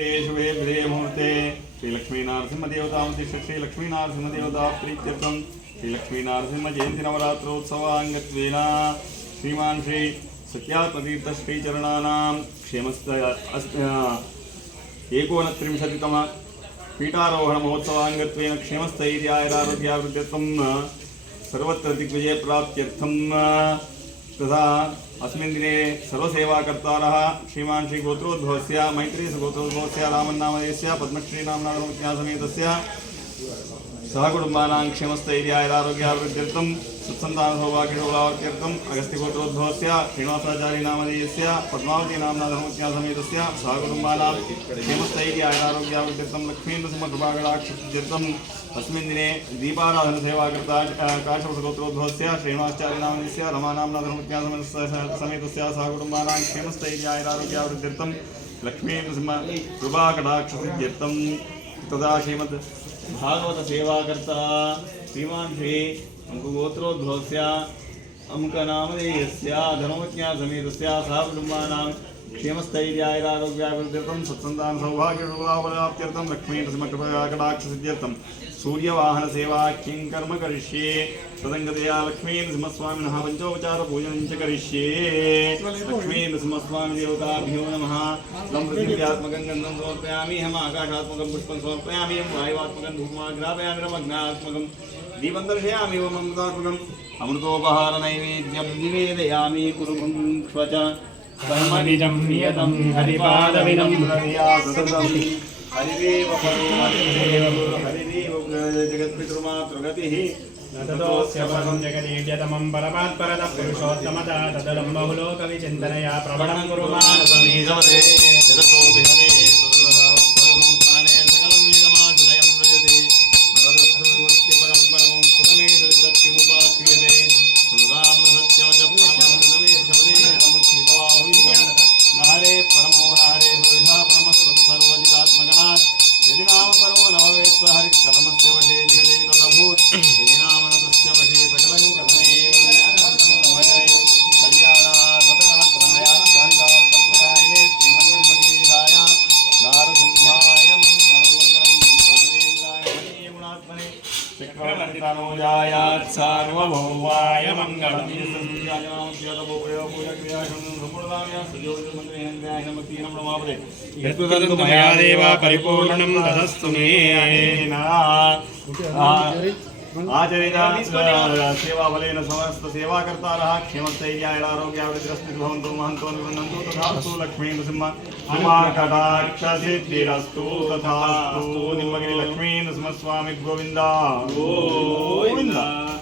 शुभे विधेय मुहूर्ते श्री लक्ष्मी नारसिंह देवता श्री लक्ष्मी नारसिंह देवता प्रीत्यर्थम श्री लक्ष्मी नारसिंह जयंती नवरात्रोत्सवांगत्वेन श्रीमान श्री सत्यात्मतीर्थ श्री चरणानां क्षेमस्त 39तम पीठारोहण महोत्सवांगत्वेन क्षेमस्थैर्यारोग्यावृद्ध्यर्थं सर्वत्र दिग्विजय प्राप्त्यर्थं तथा अस्मिन् दिने सर्वसेवाकर्तारः श्रीमान श्री गोत्रोद्भवस्य मैत्रेय गोत्रोद्भवस्य रामन्नामधेयस्य पद्मश्री नामनामज्ञा समेतस्य सहकुटुम्बानां क्षेमस्थैर्यारोग्यावृद्ध्यर्थं सत्सन्तान सौभाग्यसौभाग्यर्थम् अगस्त्यगोत्रोद्भवस्य श्रीनिवासाचार्य नामधेयस्य पद्मावती नाम्ना धर्मज्ञा समेतस्य सहकुटुम्बानां क्षेमस्थैर्यारोग्यावृद्ध्यर्थं लक्ष्मीन्द्रसिंहकृपाकटाक्षसिद्ध्यर्थम् अस्मिन् दिने दीपाराधनसेवाकृता काश्यपगोत्रोद्भवस्य श्रीनिवासाचार्य नामधेयस्य रमानाम्ना धर्मज्ञा समेतस्य सहकुटुम्बानां क्षेमस्थैर्यारोग्यावृद्ध्यर्थं लक्ष्मीन्द्रसिंहकृपाकटाक्षसिद्ध्यर्थं तथा श्रीमद् भागवत सेवाकर्ता श्रीमान श्री गोत्रोद्भवस्य अमुकनामधेयस्य धर्मज्ञा समेतस्य सहकुटुम्बानां क्षेमस्थैर्यारोग्यावृद्ध्यर्थं सत्सन्तान सौभाग्यप्राप्त्यर्थं लक्ष्मीनृसिंहकृपाकटाक्षसिद्ध्यर्थं सूर्यवाहन सेवा किं कर्म करिष्ये तदंगतया लक्ष्मीनृसिंहस्वामिनः पंचोपचार पूजनं च करिष्ये लक्ष्मीनृसिंहस्वामी देवताभ्यो नमः लं पृथिव्यात्मकं गन्धं समर्पयामि हम आकाशात्मकं पुष्पं समर्पयामि हम वायुवात्मकं धूमाग्रापयामि रमग्नात्मकं दीपं दर्शयामि ओम अमृतात्मकम् अमृतोपहार नैवेद्यं निवेदयामि कुरु भुङ्क्ष्व च कर्मनिजं नियतं हरिपादविनं हरियासदं हरिदेव हरिदेव जगत्पितृमातृगतिः ततोऽस्य परं जगदीड्यतमं परमात्परतः पुरुषोत्तमता तदलं बहुलोकविचिन्तनया प्रवणं कुरु मानसमीशवदे यततो विहरे तदसंस्थाने सकलं निगमाशुदयं व्रजते नरदस्तु विमुक्तिपरं परमं स्फुटमेष तत्किमुपाक्रियते श्रुतामनसत्यवच परमं कृतमेशवदे तमुच्छ्रितबाहुयुगं नहरे परमो नहरे सुविधा परमस्वतु सर्वजितात्मगणात् यदि नाम परमो न भवेत् स हरिः कथमस्य वशे जिगदे तदभूत् यदि नाम न तस्य वशे सकलं कथमेव कल्याणाद्वतगात्रायात् शान्तार्थप्रदायिने श्रीमन्मङ्गलीराय नारसिंहाय मङ्गलं गुणात्मने चक्रवर्तितनूजायात् सार्वभौमाय मङ्गलं यत्तु मया देव परिपूर्णं तदस्तु मे आचरिता सेवाफलेन समस्त सेवाकर्तारः क्षेमस्थैर्यारोग्यावृद्धिरस्तु भवन्तु महन्तो निबन्धन्तु तथास्तु लक्ष्मीनृसिंहकृपाकटाक्षसिद्धिरस्तु तथास्तु निम्बगिरि लक्ष्मीनृसिंहस्वामी गोविन्द गोविन्द।